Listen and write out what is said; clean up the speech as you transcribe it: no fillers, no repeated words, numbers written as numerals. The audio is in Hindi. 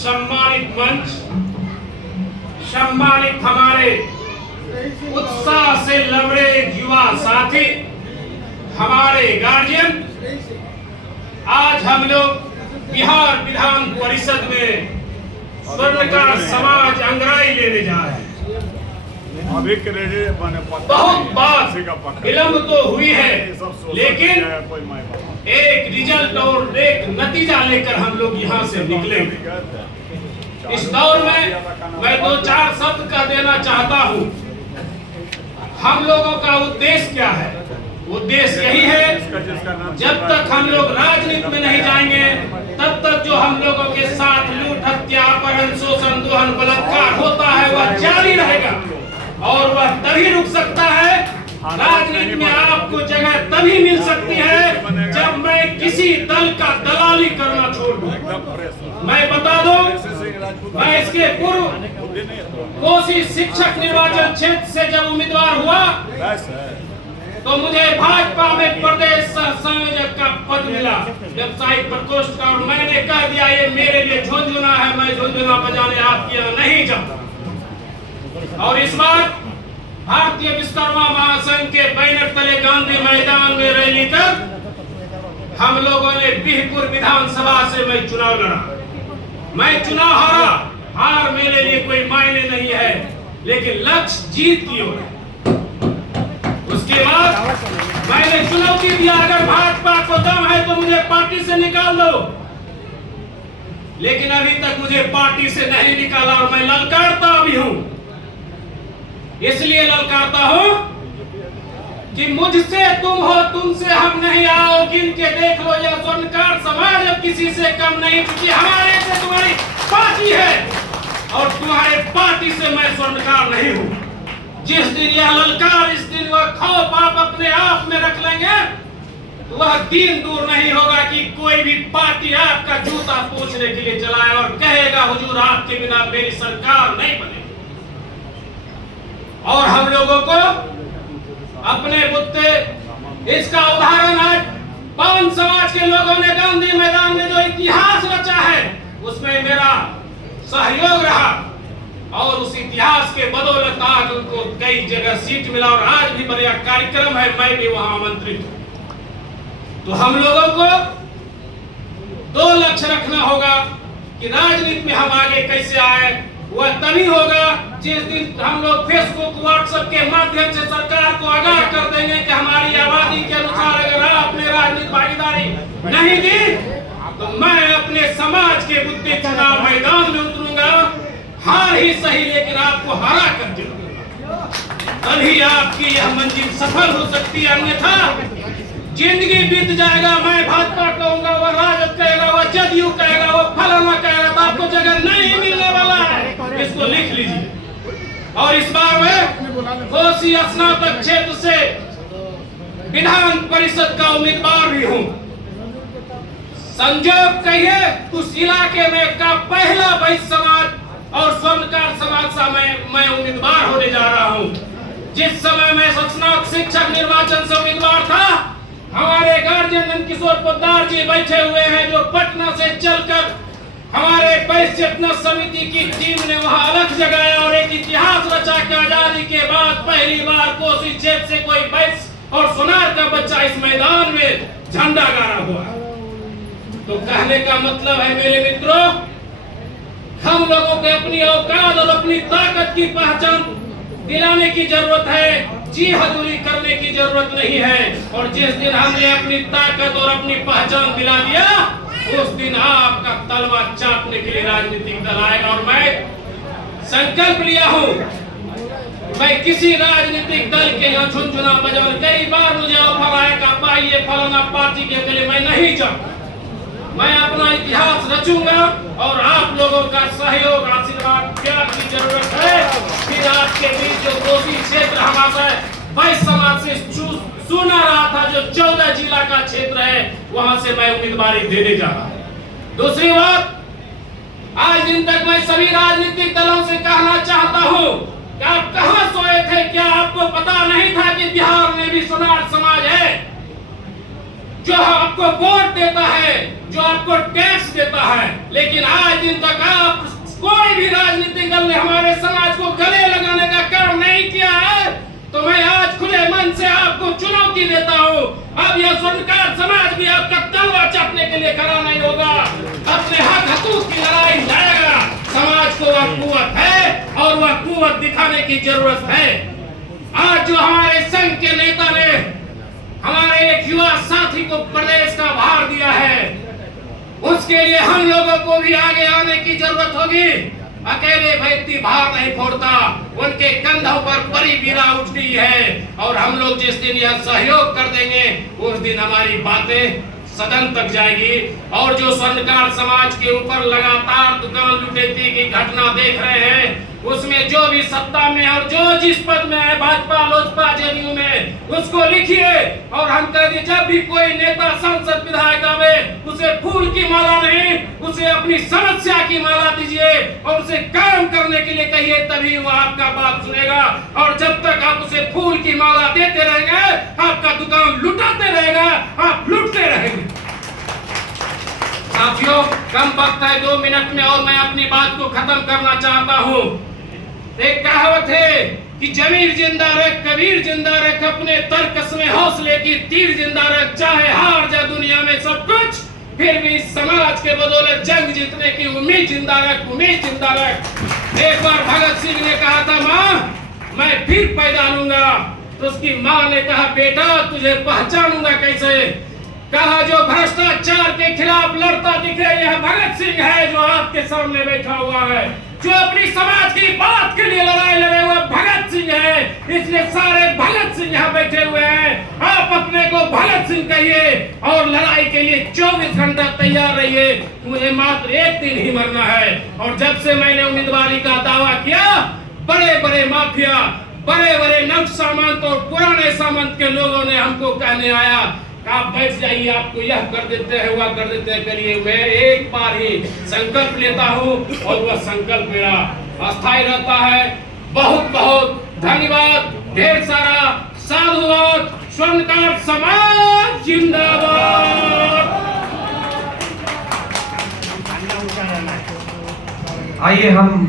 सम्मानित मंच, सम्मानित हमारे उत्साह से लबरेज युवा साथी, हमारे गार्जियन, आज हम लोग बिहार विधान परिषद में स्वर्णकार समाज अंगराई लेने जा रहे हैं। अभी बहुत बात विलंब तो हुई है, लेकिन एक रिजल्ट और एक नतीजा लेकर हम लोग यहाँ से निकलेंगे। इस दौर में मैं 2-4 शब्द कह देना चाहता हूँ। हम लोगों का उद्देश्य क्या है? उद्देश्य यही है, जब तक हम लोग राजनीति में नहीं जाएंगे तब तक जो हम लोगों के साथ लूट, हत्या, अपहरण, शोषण, दोहन, बलात्कार होता है वह जारी रहेगा और वह तभी रुक सकता है। राजनीति में आपको जगह तभी मिल सकती है जब मैं किसी दल का दलाली करना छोड़ दूं। मैं बता दूं, मैं इसके पूर्व कोसी शिक्षक निर्वाचन क्षेत्र से जब उम्मीदवार हुआ तो मुझे भाजपा में प्रदेश सह संयोजक का पद मिला, व्यवसायिक प्रकोष्ठ का, और मैंने कह दिया ये मेरे लिए झुंझुना है, मैं झुंझुना बजाने आपके यहाँ नहीं जाता। और इस बार भारतीय विश्वकर्मा महासंघ के बैनर तले गांधी मैदान में रैली कर हम लोगों ने बिहपुर विधानसभा से मैं चुनाव लड़ा। मैं चुनाव हारा, हार मेरे लिए कोई मायने नहीं है, लेकिन लक्ष्य जीत की ओर है। उसके बाद मैंने चुनौती दिया, अगर भाजपा को दम है तो मुझे पार्टी से निकाल दो, लेकिन अभी तक मुझे पार्टी से नहीं निकाला और मैं ललकारता भी हूं। इसलिए ललकारता हूं कि मुझसे तुम हो, तुमसे हम नहीं, आओ गिन के देख लो, यह स्वर्णकार समाज अब किसी से कम नहीं, क्योंकि हमारे से तुम्हारी पार्टी है और तुम्हारे पार्टी से मैं स्वर्णकार नहीं हूं। जिस दिन यह ललकार, इस दिन वह खौफ आप अपने आप में रख लेंगे तो वह दिन दूर नहीं होगा कि कोई भी पार्टी आपका जूता पोंछने के लिए चलाए और कहेगा हुजूर आपके बिना मेरी सरकार नहीं बनेगी। और हम लोगों को अपने बुत्ते, इसका उदाहरण आज पावन समाज के लोगों ने गांधी मैदान में जो इतिहास रचा है उसमें मेरा सहयोग रहा और उस इतिहास के बदौलत आज उनको कई जगह सीट मिला और आज भी बड़ा कार्यक्रम है, मैं भी वहां आमंत्रित हूं। तो हम लोगों को 2 लक्ष्य रखना होगा कि राजनीति में हम आगे कैसे आए। वह तभी होगा जिस दिन हम लोग फेसबुक, व्हाट्सएप के माध्यम से सरकार को आगाह कर देंगे कि हमारी आबादी के अनुसार अगर आपने राजनीतिक भागीदारी नहीं दी तो मैं अपने समाज के बुद्धिस्ट चुनाव मैदान में उतरूंगा, हार ही सही लेकिन आपको हरा कर दूंगा। तभी आपकी यह मंजिल सफल हो सकती है, अन्यथा जिंदगी बीत जाएगा। मैं भाजपा कहूंगा, वह राजद कहेगा, वह जदयू कहेगा, वह फलाना कहेगा, तो आपको जगह नहीं मिलने वाला है, इसको लिख लीजिए। और इस बार मैं कोसी स्नातक क्षेत्र से विधान परिषद का उम्मीदवार भी हूँ। संजोग कहिए उस इलाके में का पहला वैश्य समाज और स्वर्णकार समाज से मैं उम्मीदवार होने जा रहा हूं। जिस समय मैं स्नातक शिक्षक निर्वाचन से उम्मीदवार था, हमारे गार्जियन नंदकिशोर पोद्दार जी बैठे हुए हैं, जो पटना से चलकर हमारे वैश्य चेतना समिति की टीम ने वहां अलग जगाया और एक इतिहास रचा कि आजादी के बाद पहली बार कोसी क्षेत्र से कोई वैश्य और सोनार का बच्चा इस मैदान में झंडा गाड़ा हुआ। तो कहने का मतलब है मेरे मित्रों, हम लोगों को अपनी औकात और अपनी ताकत की पहचान दिलाने की जरूरत है, जी हजूरी करने की जरूरत नहीं है। और जिस दिन हमने अपनी ताकत और अपनी पहचान दिला दिया उस दिन आपका तलवा चाटने के लिए राजनीतिक दल आएगा। और मैं संकल्प लिया हूं, मैं किसी राजनीतिक दल के यहाँ झुनझुना बजाने, कई बार मुझे ऑफर आया कि आइए फलाना पार्टी के लिए, मैं नहीं चाहता। मैं अपना इतिहास रचूंगा और आप लोगों का सहयोग, आशीर्वाद, प्यार की जरूरत है। फिर आपके बीच जो कोसी क्षेत्र हमारा वैश्य समाज से सुना रहा था, जो 14 जिला का क्षेत्र है, वहां से मैं उम्मीदवारी देने जा रहा हूं। दूसरी बात, आज दिन तक मैं सभी राजनीतिक दलों से कहना चाहता हूं कि आप कहां सोए थे? क्या आपको पता नहीं था कि बिहार में भी सोनार समाज है? जो आपको वोट देता है, जो आपको टैक्स देता है, लेकिन आज दिन तक आप कोई भी राजनीतिक दल ने हमारे समाज को गले लगाने का काम नहीं किया है। तो मैं आज खुले मन से आपको चुनौती देता हूँ, अब यह स्वर्णकार समाज भी आपका तलवा चाटने के लिए खड़ा नहीं होगा, अपने हक हकूक की लड़ाई लड़ेगा। समाज को वह कुव्वत है और वह कुव्वत दिखाने की जरूरत है। आज जो हमारे संघ के नेता ने हमारे एक युवा साथी को प्रदेश का भार दिया है, उसके लिए हम लोगों को भी आगे आने की जरूरत होगी। अकेले व्यक्ति भार नहीं फोड़ता, उनके कंधों पर बड़ी बीड़ा उठती है, और हम लोग जिस दिन यह सहयोग कर देंगे उस दिन हमारी बातें सदन तक जाएगी। और जो स्वर्णकार समाज के ऊपर लगातार दुकान लुटेती की घटना देख रहे हैं, उसमें जो भी सत्ता में और जो जिस पद में है, भाजपा लोजपा जेडीयू में, उसको लिखिए और हम कह दें जब भी कोई नेता सांसद विधायक आवे, उसे फूल की माला नहीं, उसे अपनी समस्या की माला दीजिए और उसे काम करने के लिए कहिए, तभी वो आपका बात सुनेगा। और जब तक आप उसे फूल की माला देते रहेंगे, आपका दुकान लुटाते रहेगा, आप लुटते रहेंगे। साथियों, कम वक्त है 2 मिनट में, और मैं अपनी बात को खत्म करना चाहता हूँ। एक कहावत है कि जमीर जिंदा रख, कबीर जिंदा रख, अपने तरकस में हौसले की तीर जिंदा रख, चाहे हार जा दुनिया में सब कुछ, फिर भी इस समाज के बदौलत जंग जीतने की उम्मीद जिंदा रख, उम्मीद जिंदा रख। एक बार भगत सिंह ने कहा था, माँ मैं फिर पैदा लूंगा, तो उसकी माँ ने कहा, बेटा तुझे पहचानूंगा कैसे? कहा जो भ्रष्टाचार के खिलाफ लड़ता दिखे, यह भगत सिंह है जो आपके सामने बैठा हुआ है, जो अपनी समाज की बात के लिए लड़ाई लड़े हुए भगत सिंह है। इसलिए सारे भगत सिंह यहाँ बैठे हुए हैं। आप अपने को भगत सिंह कहिए और लड़ाई के लिए 24 घंटा तैयार रहिए। मुझे मात्र एक दिन ही मरना है। और जब से मैंने उम्मीदवारी का दावा किया, बड़े बड़े माफिया, बड़े बड़े नव सामंत और पुराने सामंत के लोगों ने हमको कहने आया, आप बैठ जाइए, आपको यह कर देते हैं, वह कर देते हैं, करिए। मैं एक बार ही संकल्प लेता हूँ और वह संकल्प मेरा अस्थायी रहता है। बहुत बहुत धन्यवाद, ढेर सारा साधुवाद। स्वर्णकार समाज जिंदाबाद। आइए हम